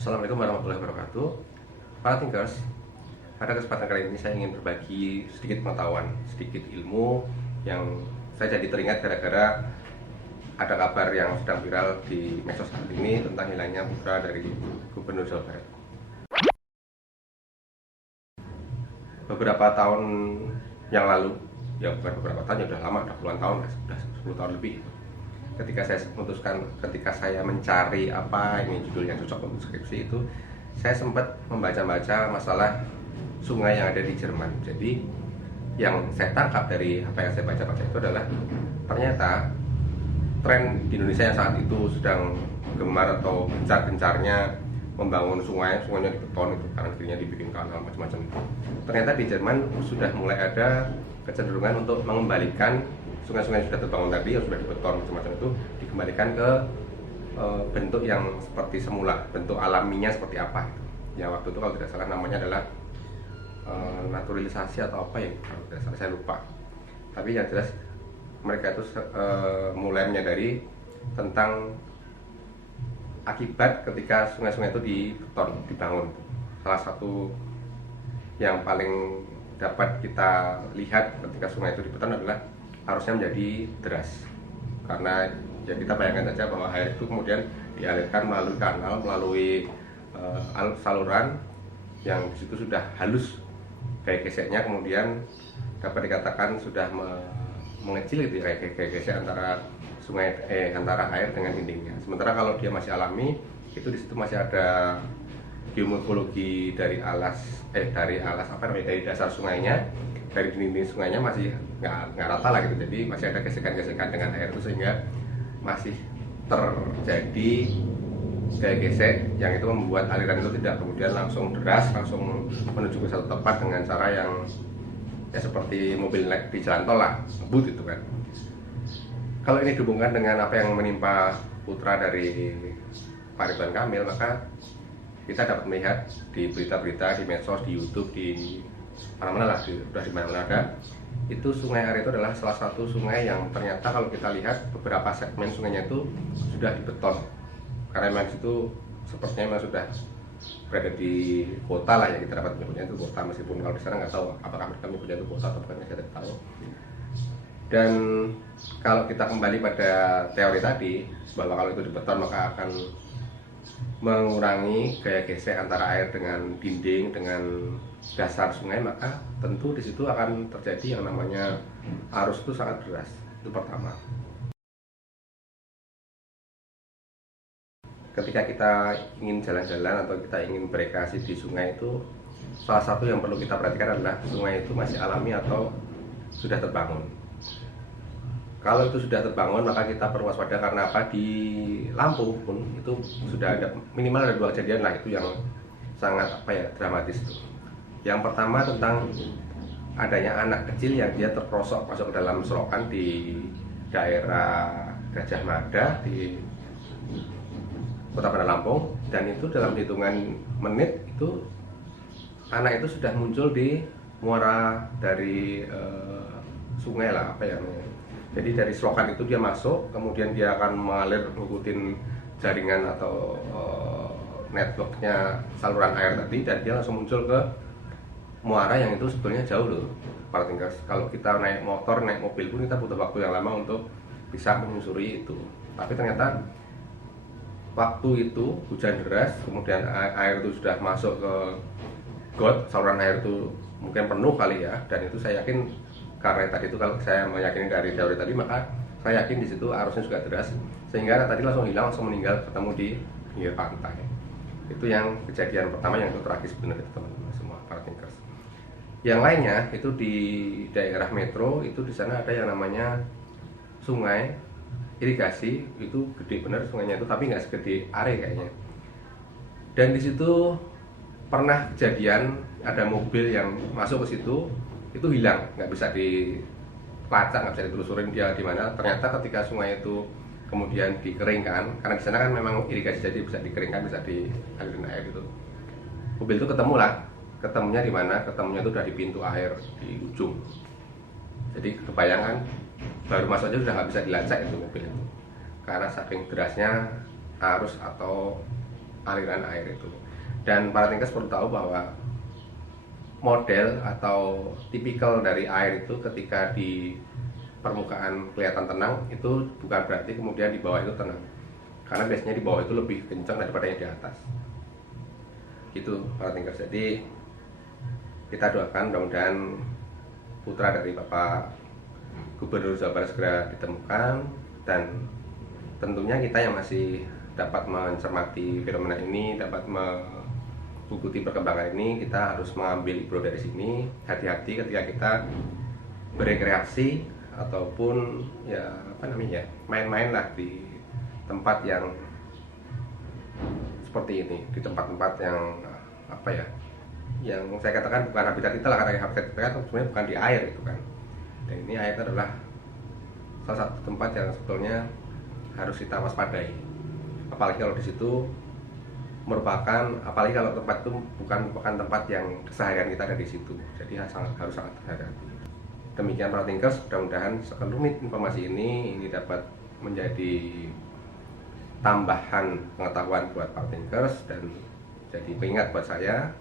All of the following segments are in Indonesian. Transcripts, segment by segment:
Assalamualaikum warahmatullahi wabarakatuh. Para thinkers, pada kesempatan kali ini saya ingin berbagi sedikit pengetahuan, sedikit ilmu yang saya jadi teringat gara-gara ada kabar yang sedang viral di medsos saat ini tentang hilangnya putra dari Gubernur Jawa Barat. Beberapa tahun yang lalu, ya bukan beberapa tahun, ya udah lama, udah puluhan tahun, sudah 10 tahun lebih. Ketika saya mencari apa ini judul yang cocok untuk skripsi itu, saya sempat membaca-baca masalah sungai yang ada di Jerman. Jadi yang saya tangkap dari apa yang saya baca-baca itu adalah ternyata tren di Indonesia yang saat itu sedang gemar atau gencar-gencarnya membangun sungainya dibeton itu, kanan kirinya dibikin kanal macam-macam itu. Ternyata di Jerman sudah mulai ada kecenderungan untuk mengembalikan sungai-sungai yang sudah terbangun tadi, yang sudah dibeton macam-macam itu, dikembalikan ke bentuk yang seperti semula, bentuk alaminya seperti apa gitu. Ya waktu itu kalau tidak salah namanya adalah naturalisasi atau apa ya, kalau tidak salah saya lupa. Tapi yang jelas mereka itu mulai menyadari tentang akibat ketika sungai-sungai itu dibangun. Salah satu yang paling dapat kita lihat ketika sungai itu dibeton adalah harusnya menjadi deras, karena ya kita bayangkan saja bahwa air itu kemudian dialirkan melalui kanal, melalui saluran yang disitu sudah halus kayak geseknya, kemudian dapat dikatakan sudah mengecil gitu ya, kayak gesek antara antara air dengan dindingnya. Sementara kalau dia masih alami, itu disitu masih ada geomorfologi dari dari dasar sungainya, dari dinding sungainya masih nggak rata lah gitu. Jadi masih ada gesekan-gesekan dengan air itu, sehingga masih terjadi gaya gesek yang itu membuat aliran itu tidak kemudian langsung deras, langsung menuju ke satu tempat dengan cara yang ya seperti mobil naik di jalan tol lah, ngebut itu kan. Kalau ini dihubungkan dengan apa yang menimpa putra dari Pak Ridwan Kamil, maka kita dapat melihat di berita-berita, di medsos, di YouTube, di mana-mana lah, sudah di mana-mana ada. Itu Sungai Are itu adalah salah satu sungai yang ternyata kalau kita lihat beberapa segmen sungainya itu sudah dibeton, karena memang itu sepertinya memang sudah berada di kota lah, ya kita dapat menyebutnya itu kota, meskipun kalau di sana nggak tahu apakah mereka menyebutnya itu kota atau bukan, saya tidak tahu. Dan kalau kita kembali pada teori tadi bahwa kalau itu dibeton maka akan mengurangi gaya gesek antara air dengan dinding, dengan dasar sungai, maka tentu di situ akan terjadi yang namanya arus itu sangat deras. Itu pertama. Ketika kita ingin jalan-jalan atau kita ingin berekreasi di sungai itu, salah satu yang perlu kita perhatikan adalah sungai itu masih alami atau sudah terbangun. Kalau itu sudah terbangun, maka kita perlu waspada, karena apa? Di Lampung pun itu sudah ada minimal ada 2 kejadian lah itu yang sangat dramatis itu. Yang pertama tentang adanya anak kecil yang dia terperosok masuk ke dalam selokan di daerah Gajah Mada di Kota Bandar Lampung, dan itu dalam hitungan menit itu anak itu sudah muncul di muara dari sungai lah, jadi dari selokan itu dia masuk, kemudian dia akan mengalir mengikuti jaringan atau networknya saluran air tadi, dan dia langsung muncul ke muara yang itu sebetulnya jauh loh, para thinkers. Kalau kita naik motor, naik mobil pun kita butuh waktu yang lama untuk bisa menyusuri itu. Tapi ternyata waktu itu hujan deras, kemudian air itu sudah masuk ke got, saluran air itu mungkin penuh kali ya, dan itu saya yakin karena tadi itu kalau saya meyakini dari teori tadi, maka saya yakin di situ arusnya juga deras, sehingga anak tadi langsung hilang, langsung meninggal, ketemu di pinggir pantai. Itu yang kejadian pertama yang itu tragis benar itu teman-teman semua, para thinkers. Yang lainnya itu di daerah metro, itu di sana ada yang namanya sungai irigasi, itu gede bener sungainya itu, tapi nggak segede Are kayaknya. Dan di situ pernah kejadian ada mobil yang masuk ke situ, itu hilang, nggak bisa dilacak, nggak bisa ditelusurin dia di mana. Ternyata ketika sungai itu kemudian dikeringkan, karena di sana kan memang irigasi, jadi bisa dikeringkan, bisa dialirin air gitu. Mobil itu ketemunya di mana? Ketemunya itu udah di pintu air di ujung. Jadi kebayangan baru masuk aja sudah nggak bisa dilacak itu mobil itu, karena saking derasnya arus atau aliran air itu. Dan para thinkers perlu tahu bahwa model atau tipikal dari air itu ketika di permukaan kelihatan tenang itu bukan berarti kemudian di bawah itu tenang, karena biasanya di bawah itu lebih kencang daripada yang di atas. Gitu para thinkers. Jadi kita doakan mudah-mudahan putra dari Bapak Gubernur Jawa Barat segera ditemukan, dan tentunya kita yang masih dapat mencermati fenomena ini, dapat mengikuti perkembangan ini, kita harus mengambil ibro dari sini. Hati-hati ketika kita berekreasi ataupun main-main lah di tempat yang seperti ini, di tempat-tempat yang yang saya katakan bukan habitat kita lah, karena habitat kita kan sebenarnya bukan di air itu kan. Dan ini air itu adalah salah satu tempat yang sebetulnya harus kita waspadai, apalagi kalau di situ apalagi kalau tempat itu bukan merupakan tempat yang keseharian kita ada di situ. Jadi harus sangat hati-hati. Demikian para thinkers, mudah-mudahan sekelumit informasi ini dapat menjadi tambahan pengetahuan buat para thinkers dan jadi pengingat buat saya.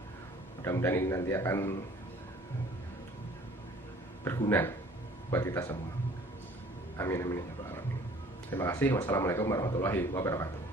Mudah-mudahan ini nanti akan berguna buat kita semua. Amin amin ya rabbal alamin. Terima kasih. Wassalamualaikum warahmatullahi wabarakatuh.